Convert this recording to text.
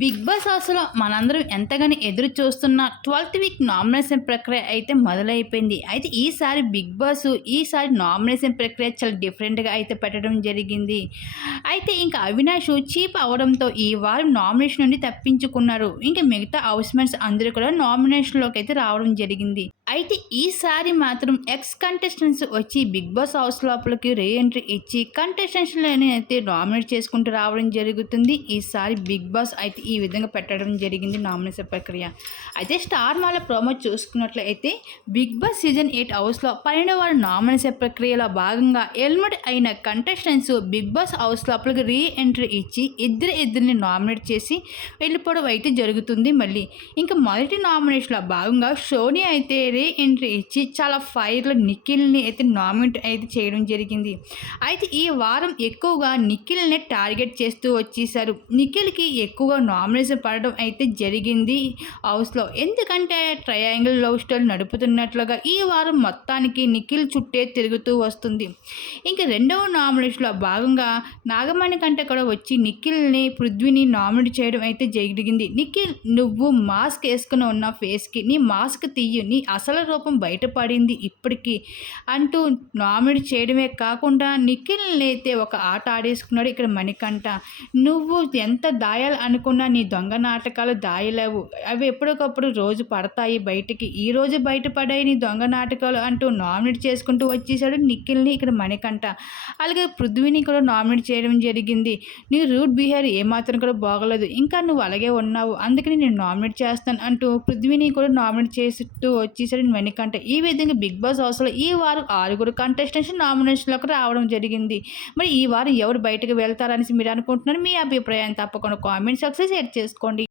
Big boss హౌస్లో మనందరం ఎంతగానో ఎదురు చూస్తున్న ట్వెల్త్ వీక్ నామినేషన్ ప్రక్రియ అయితే మొదలైపోయింది. అయితే ఈసారి బిగ్ బాస్ ఈసారి నామినేషన్ ప్రక్రియ చాలా డిఫరెంట్గా అయితే పెట్టడం జరిగింది. అయితే ఇంకా అవినాష్ చీప్ అవడంతో ఈ వారం నామినేషన్ నుండి తప్పించుకున్నారు. ఇంకా మిగతా హౌస్మెంట్స్ అందరూ కూడా నామినేషన్లోకి అయితే రావడం జరిగింది. అయితే ఈసారి మాత్రం ఎక్స్ కంటెస్టెంట్స్ వచ్చి బిగ్ బాస్ హౌస్ లోపలికి రీ ఎంట్రీ ఇచ్చి కంటెస్టెంట్స్లోనే అయితే నామినేట్ చేసుకుంటూ రావడం జరుగుతుంది. ఈసారి బిగ్ బాస్ అయితే ఈ విధంగా పెట్టడం జరిగింది నామినేషన్ ప్రక్రియ. అయితే స్టార్ మాల ప్రోమో చూసుకున్నట్లయితే బిగ్ బాస్ సీజన్ ఎయిట్ హౌస్లో పన్నెండవ వారు నామినేషన్ ప్రక్రియలో భాగంగా ఎలిమినేట్ అయిన కంటెస్టెంట్స్ బిగ్ బాస్ హౌస్ లోపలికి రీ ఎంట్రీ ఇచ్చి ఇద్దరు ఇద్దరిని నామినేట్ చేసి వెళ్ళిపోవడం అయితే జరుగుతుంది. మళ్ళీ ఇంకా మొదటి నామినేషన్లో భాగంగా షోని అయితే రీ ఎంట్రీ ఇచ్చి చాలా ఫైర్లో నిఖిల్ని అయితే నామినేట్ అయితే చేయడం జరిగింది. అయితే ఈ వారం ఎక్కువగా నిఖిల్ని టార్గెట్ చేస్తూ వచ్చేసారు. నిఖిల్కి ఎక్కువగా నామినేషన్ పడడం అయితే జరిగింది హౌస్లో. ఎందుకంటే ట్రయాంగిల్ లవ్ స్టోరీ నడుపుతున్నట్లుగా ఈ వారం మొత్తానికి నిఖిల్ చుట్టే తిరుగుతూ వస్తుంది. ఇంకా రెండవ నామినేషన్లో భాగంగా నాగమణి కంటే కూడా వచ్చి నిఖిల్ని పృథ్వీని నామినేట్ చేయడం అయితే జరిగింది. నిఖిల్ నువ్వు మాస్క్ వేసుకుని ఉన్న ఫేస్కి నీ మాస్క్ తీయు నీ అసలు రూపం బయటపడింది ఇప్పటికీ అంటూ నామినేట్ చేయడమే కాకుండా నిఖిల్ని అయితే ఒక ఆట ఆడేసుకున్నాడు ఇక్కడ మణికంఠ. నువ్వు ఎంత దాయాలి అనుకున్నా నీ దొంగ నాటకాలు దాయలేవు. అవి ఎప్పటికప్పుడు రోజు పడతాయి బయటికి. ఈ రోజు బయటపడాయి నీ దొంగ నాటకాలు అంటూ నామినేట్ చేసుకుంటూ వచ్చేసాడు నిఖిల్ని ఇక్కడ మణికంఠ. అలాగే పృథ్వీని కూడా నామినేట్ చేయడం జరిగింది. నీ రూట్ బిహేవియర్ ఏమాత్రం కూడా బాగలేదు. ఇంకా నువ్వు అలాగే ఉన్నావు. అందుకని నేను నామినేట్ చేస్తాను అంటూ పృథ్వీని కూడా నామినేట్ చేస్తూ వచ్చేసాడు మణికంఠ ఈ విధంగా బిగ్ బాస్ హౌస్లో ఈ వారం ఆరుగురు కంటెస్టెంట్స్ నామినేషన్లోకి రావడం జరిగింది. మరి ఈ వారం ఎవరు బయటకు వెళ్తారనేసి మీరు అనుకుంటున్నారు? మీ అభిప్రాయాన్ని తప్పకుండా కామెంట్ సక్సెస్ షేర్ చేసుకోండి.